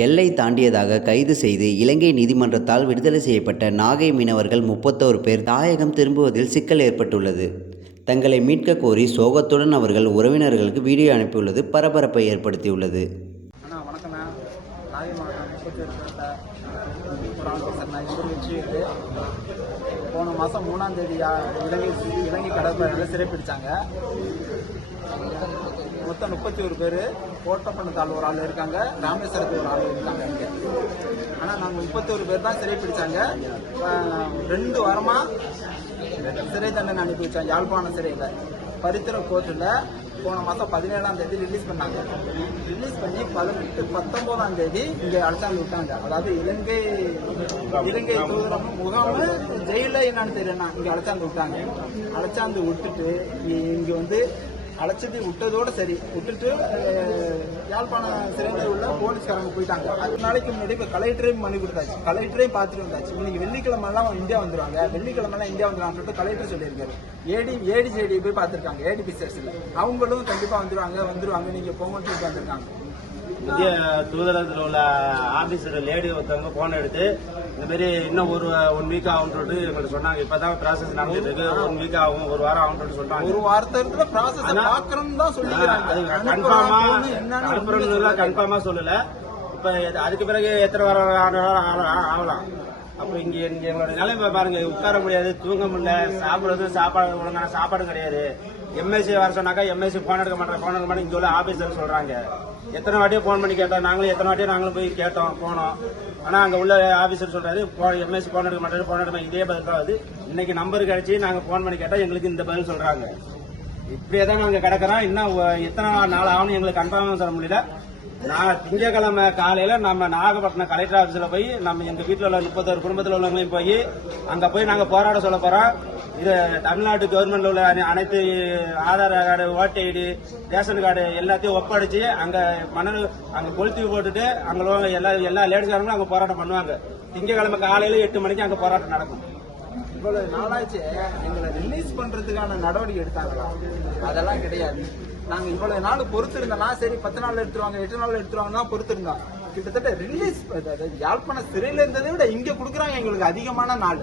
எல்லை தாண்டியதாக கைது செய்து இலங்கை நீதிமன்றத்தால் விடுதலை செய்யப்பட்ட நாகை மீனவர்கள் 31 பேர் தாயகம் திரும்புவதில் சிக்கல் ஏற்பட்டுள்ளது. தங்களை மீட்க கோரி சோகத்துடன் அவர்கள் உறவினர்களுக்கு வீடியோ அனுப்பியுள்ளது பரபரப்பை ஏற்படுத்தியுள்ளது. வணக்கண்ணா. நாகை மாவட்டம் 31 போன மாதம் 3ஆம் தேதி இலங்கை கடற்படையில் சிறைப்பிடிச்சாங்க. மொத்தம் 31 பேர். கோட்டப்பண்ணத்தால் ஒரு ஆள் இருக்காங்க, ராமேஸ்வரத்தில் ஒரு ஆள் இருக்காங்க இங்கே. ஆனால் நாங்கள் 31 பேர் தான் சிறைப்பிடிச்சாங்க. 2 வாரமாக சிறை தண்டனை அனுப்பி வச்சாங்க. யாழ்ப்பாணம் சிறையில் பரித்திர கோர்ட்டில் போன மாதம் 17ஆம் தேதி ரிலீஸ் பண்ணாங்க. ரிலீஸ் பண்ணி 19ஆம் தேதி இங்கே அழைச்சாந்து விட்டாங்க. அதாவது இலங்கை தூதரம் முகாம் ஜெயிலில் என்னன்னு தெரியலண்ணா இங்கே அழைச்சாந்து விட்டாங்க. அழைச்சாந்து விட்டுட்டு இங்கே வந்து அழைச்சது விட்டதோடு சரி விட்டுட்டு யாழ்ப்பாணம் சிறையில் உள்ள போலீஸ்காரங்க போயிட்டாங்க. 10 நாளைக்கு முன்னாடி இப்போ கலெக்டரையும் மனு கொடுத்தாச்சு. கலெக்டரையும் பார்த்துட்டு வந்தாச்சு. இன்னைக்கு வெள்ளிக்கிழமெல்லாம் இந்தியா வந்துடுவாங்க, வெள்ளிக்கிழமெல்லாம் இந்தியா வந்துடுவாங்க சொல்லிட்டு கலெக்டர் சொல்லியிருக்காரு. ஏடிஜேடி போய் பார்த்துருக்காங்க. ஏடிபிசிஎஸ்ல அவங்களும் கண்டிப்பாக வந்துருவாங்க நீங்க போங்கன்னு சொல்லி வந்திருக்காங்க. இந்திய தூதரகத்தில் உள்ள ஆபீசர் லேடி ஒருத்தவங்க போன் எடுத்து இந்த மாதிரி இன்னும் ஒன் வீக் ஆகும் எங்களுக்கு சொன்னாங்க. இப்பதான் ப்ராசஸ் நடந்துட்டு இருக்கு, 1 வீக் ஆகும், 1 வாரம் ஆகும் சொல்றாங்க. ஒரு வாரத்துல ப்ராசஸ் பாக்குறோம் தான் சொல்லிக்கிறாங்க. கன்ஃபார்மா சொல்லல. இப்ப அதுக்கு பிறகு எத்தனை வாரம் ஆகலாம். அப்ப இங்க எங்களோட நிலைமை பாருங்க, உட்கார முடியாது, தூங்க முடியல, சாப்பாடு ஒழுங்கான சாப்பாடு கிடையாது. எம்எஸ்சி வர சொன்னாக்கா எம்எஸ்சி போன் எடுக்க மாட்டேன் இங்க உள்ள ஆபீசர் சொல்றாங்க. எத்தனை வாட்டியோ போன் பண்ணி கேட்டோம், நாங்களும் போய் கேட்டோம் போனோம். ஆனா அங்க உள்ள ஆபீசர் சொல்றாரு எம்எஸ்சி போன் எடுக்க மாட்டேன் இதே பதில் தான் வருது. இன்னைக்கு நம்பர் கிடைச்சி நாங்க போன் பண்ணி கேட்டா எங்களுக்கு இந்த பதில் சொல்றாங்க. இப்படியேதான் நாங்க கிடக்கிறோம். இன்னும் எத்தனை நாள் ஆகணும் எங்களுக்கு கன்ஃபார்ம் சொல்ல முடியல. நான் திங்கக்கிழமை காலையில நம்ம நாகப்பட்டினம் கலெக்டர் ஆபீஸ்ல போய் நம்ம எங்க வீட்டுல உள்ள 31 குடும்பத்தில் உள்ளவங்களையும் போய் அங்க போய் நாங்க போராட சொல்ல போறோம். இது தமிழ்நாடு கவர்மெண்ட்ல உள்ள அனைத்து Aadhaar card, voter ID, ration card எல்லாத்தையும் ஒப்படைச்சு அங்க கொளுத்தி போட்டுட்டு அங்க எல்லா லேடிஸ்காரங்களும் அங்க போராட்டம் பண்ணுவாங்க. திங்கக்கிழமை காலையில 8 மணிக்கு அங்க போராட்டம் நடக்கும். இவ்வளவு நாளாச்சு எங்களை ரிலீஸ் பண்றதுக்கான நடவடிக்கை எடுத்தாங்களா? அதெல்லாம் கிடையாது. நாங்க இவ்வளவு நாள் பொறுத்திருந்தோம்னா சரி 10 நாள் எடுத்துருவாங்க, 8 நாள் எடுத்துருவாங்கன்னா பொறுத்திருந்தோம். கிட்டத்தட்ட ரிலீஸ் யாழ்ப்பாண சிறையில இருந்ததை விட இங்க கொடுக்குறாங்க. எங்களுக்கு அதிகமான நாள்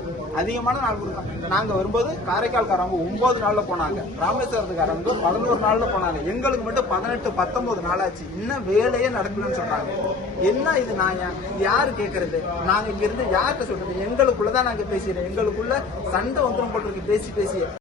கொடுக்குறாங்க. நாங்க வரும்போது காரைக்கால்காரங்க 9 நாள்ல போனாங்க, ராமேஸ்வரத்துக்காரங்க 11 நாள்ல போனாங்க. எங்களுக்கு மட்டும் 18, 19 நாள் ஆச்சு. இன்னும் வேலையே நடக்கணும்னு சொல்றாங்க. என்ன இது யாரு கேட்கறது? நாங்க இங்க இருந்து யார்கிட்ட சொல்றது? எங்களுக்குள்ளதான் நாங்க பேசுறோம். எங்களுக்குள்ள சண்டை வந்துடும் போட்டிருக்கு பேசி